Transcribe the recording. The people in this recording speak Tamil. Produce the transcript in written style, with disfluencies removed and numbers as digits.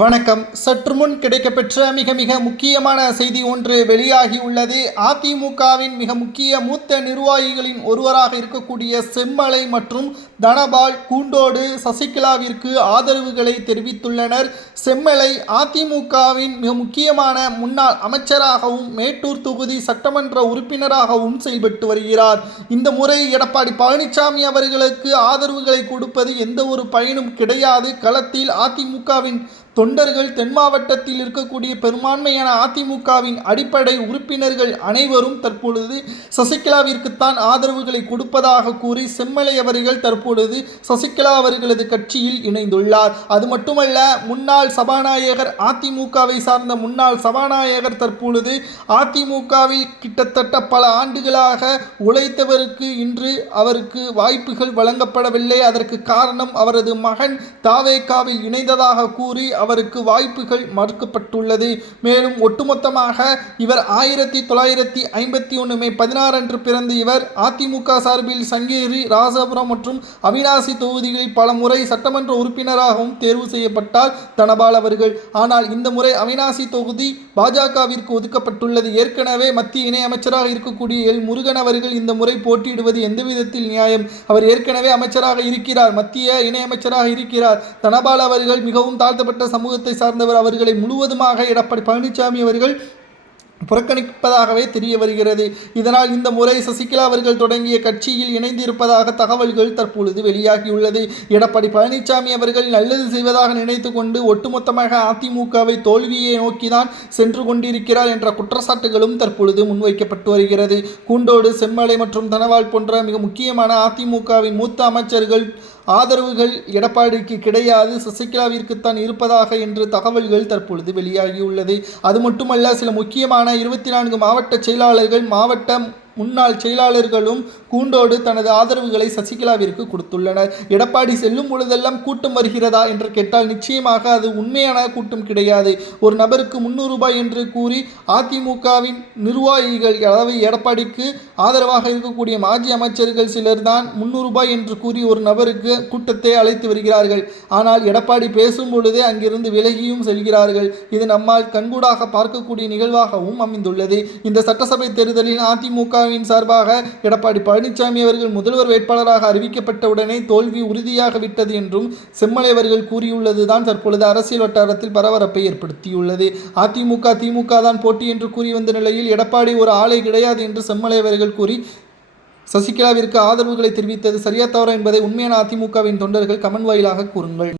வணக்கம். சற்று முன் கிடைக்கப்பெற்ற மிக முக்கியமான செய்தி ஒன்று வெளியாகியுள்ளது. அதிமுகவின் மிக முக்கிய மூத்த நிர்வாகிகளின் ஒருவராக இருக்கக்கூடிய செம்மலை மற்றும் தனபால் கூண்டோடு சசிகலாவிற்கு ஆதரவுகளை தெரிவித்துள்ளனர். செம்மலை அதிமுகவின் மிக முக்கியமான முன்னாள் அமைச்சராகவும் மேட்டூர் தொகுதி சட்டமன்ற உறுப்பினராகவும் செயல்பட்டு வருகிறார். இந்த முறை எடப்பாடி பழனிசாமி அவர்களுக்கு ஆதரவுகளை கொடுப்பது எந்த ஒரு பயனும் கிடையாது. களத்தில் அதிமுகவின் தொண்டர்கள், தென் மாவட்டத்தில் இருக்கக்கூடிய பெரும்பான்மையான அதிமுகவின் அடிப்படை உறுப்பினர்கள் அனைவரும் தற்பொழுது சசிகலாவிற்குத்தான் ஆதரவுகளை கொடுப்பதாக கூறி செம்மலை அவர்கள் தற்பொழுது சசிகலா அவர்களது கட்சியில் இணைந்துள்ளார். அது மட்டுமல்ல, முன்னாள் சபாநாயகர், அதிமுகவை சார்ந்த முன்னாள் சபாநாயகர் தற்பொழுது அதிமுகவில் கிட்டத்தட்ட பல ஆண்டுகளாக உழைத்தவருக்கு இன்று அவருக்கு வாய்ப்புகள் வழங்கப்படவில்லை. அதற்கு காரணம் அவரது மகன் தாவேகாவில் இணைந்ததாக கூறி அவருக்கு வாய்ப்புகள் மறுக்கப்பட்டுள்ளது. மேலும் ஒட்டுமொத்தமாக இவர் 1951 மே 16 அன்று பிறந்த இவர் அதிமுக சார்பில் சங்கேரி, ராசாபுரம் மற்றும் அவிநாசி தொகுதிகளில் பல முறை சட்டமன்ற உறுப்பினராகவும் தேர்வு செய்யப்பட்டார் தனபால் அவர்கள். ஆனால் இந்த முறை அவிநாசி தொகுதி பாஜகவிற்கு ஒதுக்கப்பட்டுள்ளது. ஏற்கனவே மத்திய இணையமைச்சராக இருக்கக்கூடிய எல் முருகன் அவர்கள் இந்த முறை போட்டியிடுவது எந்த விதத்தில் நியாயம்? அவர் ஏற்கனவே அமைச்சராக இருக்கிறார், மத்திய இணையமைச்சராக இருக்கிறார். தனபால் அவர்கள் மிகவும் தாழ்த்தப்பட்ட சமூகத்தை சார்ந்தவர். அவர்களை முழுவதுமாக எடப்பாடி பழனிசாமி அவர்கள் புறக்கணிப்பதாகவே தெரிய வருகிறது. இதனால் இந்த முறை சசிகலா அவர்கள் தொடங்கிய கட்சியில் இணைந்திருப்பதாக தகவல்கள் தற்பொழுது வெளியாகியுள்ளது. எடப்பாடி பழனிசாமி அவர்கள் நல்லது செய்வதாக நினைத்து கொண்டு ஒட்டுமொத்தமாக அதிமுகவை தோல்வியை நோக்கிதான் சென்று கொண்டிருக்கிறார் என்ற குற்றச்சாட்டுகளும் தற்பொழுது முன்வைக்கப்பட்டு வருகிறது. கூண்டோடு, செம்மலை மற்றும் தனபால் போன்ற மிக முக்கியமான அதிமுகவின் மூத்த அமைச்சர்கள் ஆதரவுகள் எடப்பாடிக்கு கிடையாது, சசிகலாவிற்குத்தான் இருப்பதாக என்று தகவல்கள் தற்பொழுது வெளியாகியுள்ளது. அது மட்டுமல்ல, சில முக்கியமான 24 மாவட்ட செயலாளர்கள், மாவட்ட முன்னாள் செயலாளர்களும் கூண்டோடு தனது ஆதரவுகளை சசிகலாவிற்கு கொடுத்துள்ளனர். எடப்பாடி செல்லும் பொழுதெல்லாம் கூட்டம் வருகிறதா என்று கேட்டால் நிச்சயமாக அது உண்மையான கூட்டம் கிடையாது. ஒரு நபருக்கு 300 ரூபாய் என்று கூறி அதிமுகவின் நிர்வாகிகள், அதாவது எடப்பாடிக்கு ஆதரவாக இருக்கக்கூடிய மாஜி அமைச்சர்கள் சிலர் தான் 300 ரூபாய் என்று கூறி ஒரு நபருக்கு கூட்டத்தை அழைத்து வருகிறார்கள். ஆனால் எடப்பாடி பேசும் பொழுதே அங்கிருந்து விலகியும் செல்கிறார்கள். இது நம்மால் கண்கூடாக பார்க்கக்கூடிய நிகழ்வாகவும் அமைந்துள்ளது. இந்த சட்டசபை தேர்தலில் அதிமுக சார்பாக எடப்பாடி பழனிசாமி அவர்கள் முதல்வர் வேட்பாளராக அறிவிக்கப்பட்டவுடனே தோல்வி உறுதியாக விட்டது என்றும் செம்மலை அவர்கள் கூறியுள்ளதுதான் தற்பொழுது அரசியல் வட்டாரத்தில் பரபரப்பை ஏற்படுத்தியுள்ளது. அதிமுக, திமுக தான் போட்டி என்று கூறி வந்த நிலையில் எடப்பாடி ஒரு ஆளை கிடையாது என்று செம்மலை அவர்கள் கூறி சசிகலாவிற்கு ஆதரவுகளை தெரிவித்தது சரியா தவறா என்பதை உண்மையான அதிமுகவின் தொண்டர்கள் கமெண்ட் வாயிலாக கூறுங்கள்.